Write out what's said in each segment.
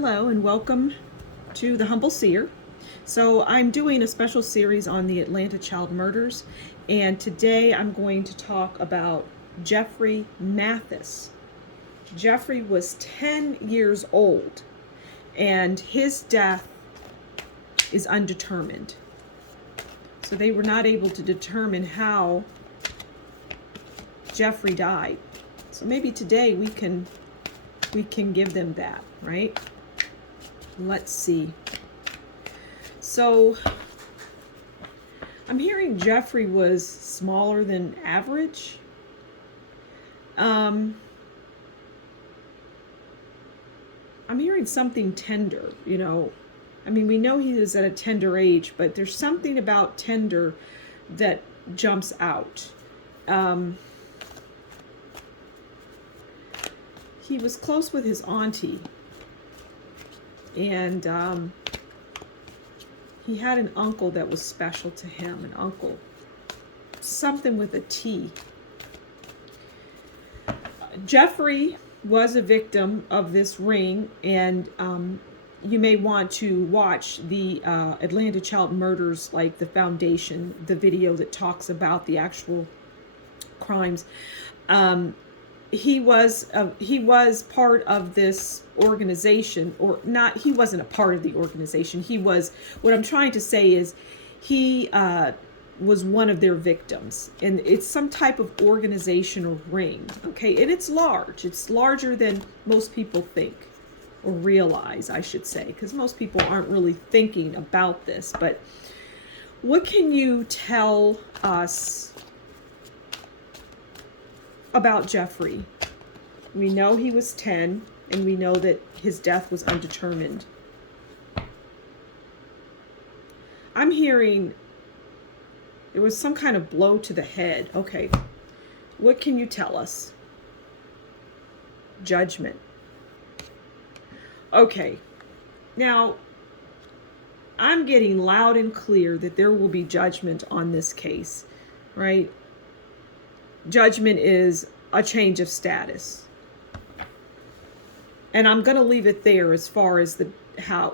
Hello and welcome to the Humble Seer. So I'm doing a special series on the Atlanta child murders, and today I'm going to talk about Jeffrey Mathis. Jeffrey was 10 years old and his death is undetermined. So they were not able to determine how Jeffrey died. So maybe today we can give them that, right? Let's see. So I'm hearing Jeffrey was smaller than average. I'm hearing something tender, I mean, we know he was at a tender age, but there's something about tender that jumps out. He was close with his auntie. And he had an uncle that was special to him, an uncle, something with a T. Jeffrey was a victim of this ring, and you may want to watch the Atlanta child murders, like the foundation, the video that talks about the actual crimes. He was part of this organization, or not. He wasn't a part of the organization. He was, what I'm trying to say is, he was one of their victims, and it's some type of organization or ring. Okay, and it's large. It's larger than most people think or realize, I should say, because most people aren't really thinking about this. But what can you tell us about Jeffrey? We know he was 10, and we know that his death was undetermined. I'm hearing there was some kind of blow to the head. Okay, what can you tell us? Judgment. Okay, now I'm getting loud and clear that there will be judgment on this case, right? Judgment is a change of status. And I'm going to leave it there as far as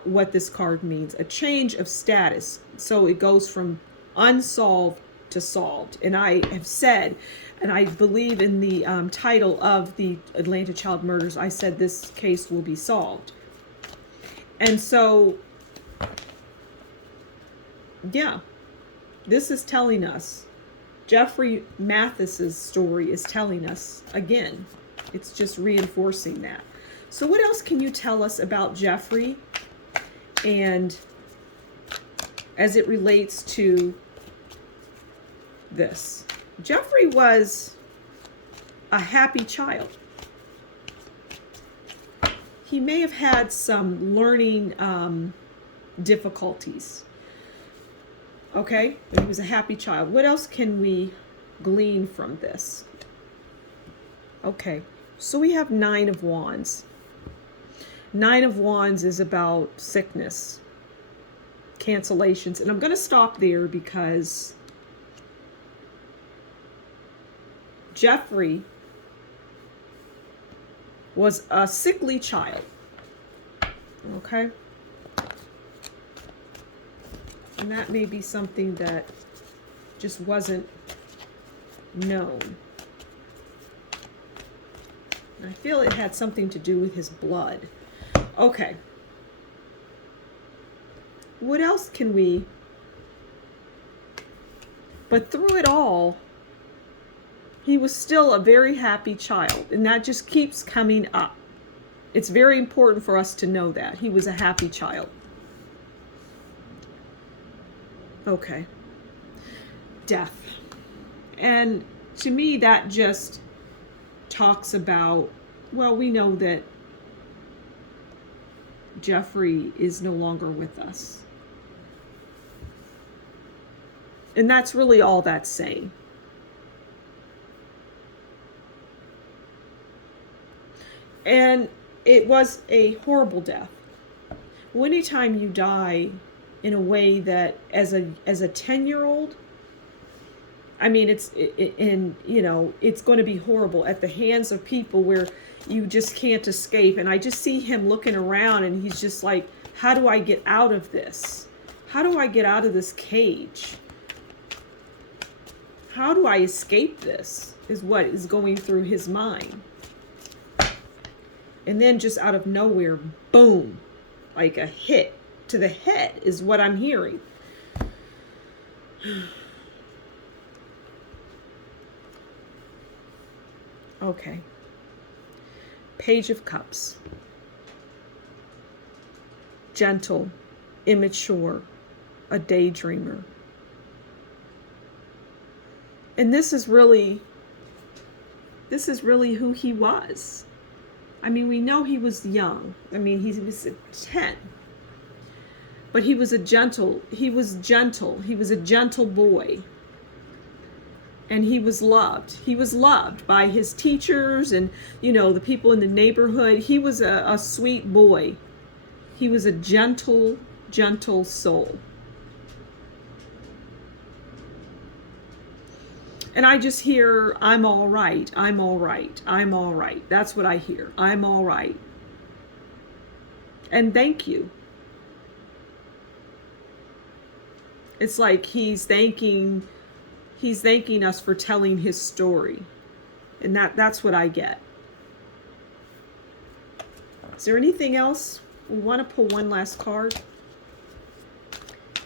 what this card means. A change of status. So it goes from unsolved to solved. And I have said, and I believe in the title of the Atlanta child murders, I said this case will be solved. And so, yeah, this is telling us, Jeffrey Mathis's story is telling us again. It's just reinforcing that. So what else can you tell us about Jeffrey, and as it relates to this? Jeffrey was a happy child. He may have had some learning difficulties. Okay, but he was a happy child. What else can we glean from this? Okay, so we have 9 of Wands. 9 of Wands is about sickness, cancellations. And I'm going to stop there because Jeffrey was a sickly child. Okay? And that may be something that just wasn't known. I feel it had something to do with his blood. Okay. What else can we... But through it all, he was still a very happy child. And that just keeps coming up. It's very important for us to know that. He was a happy child. Okay. Death. And to me, that just talks about, well, we know that Jeffrey is no longer with us. And that's really all that's saying. And it was a horrible death. Well, anytime you die in a way that, as a 10-year-old, I mean, and you know, it's going to be horrible at the hands of people where you just can't escape. And I just see him looking around and he's just like, how do I get out of this? How do I get out of this cage? How do I escape this? Is what is going through his mind. And then just out of nowhere, boom, like a hit to the head is what I'm hearing. Okay. Page of Cups. Gentle, immature, a daydreamer. And this is really who he was. I mean, we know he was young. I mean, he was 10. But he was gentle. He was a gentle boy. And he was loved. He was loved by his teachers and, you know, the people in the neighborhood. He was a sweet boy. He was a gentle, gentle soul. And I just hear, I'm all right, I'm all right, I'm all right. That's what I hear. I'm all right. And thank you. It's like he's thanking us for telling his story. And that's what I get. Is there anything else? We want to pull one last card.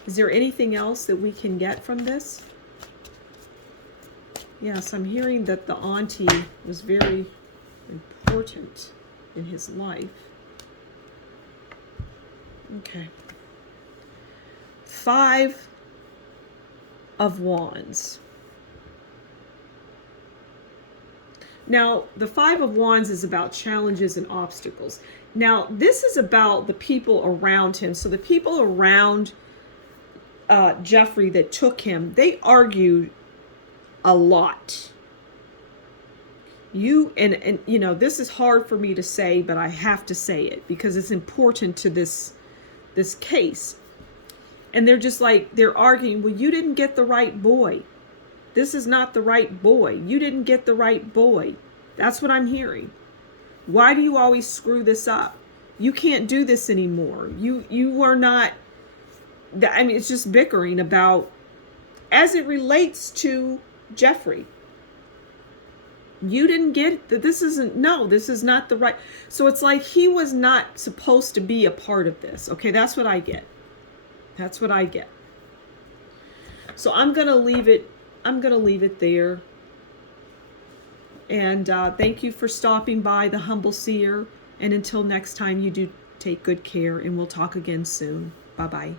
Is there anything else that we can get from this? Yes, I'm hearing that the auntie was very important in his life. Okay. 5 of Wands. Now, the 5 of Wands is about challenges and obstacles. Now, this is about the people around him. So the people around Jeffrey that took him, they argued a lot. And you know, this is hard for me to say, but I have to say it because it's important to this case. And they're just like, they're arguing, well, you didn't get the right boy. This is not the right boy. You didn't get the right boy. That's what I'm hearing. Why do you always screw this up? You can't do this anymore. You are not, I mean, it's just bickering about, as it relates to Jeffrey. You didn't get that. This is not the right. So it's like he was not supposed to be a part of this. Okay, that's what I get. That's what I get. So I'm going to leave it there. And thank you for stopping by the Humble Seer. And until next time, you do take good care, and we'll talk again soon. Bye-bye.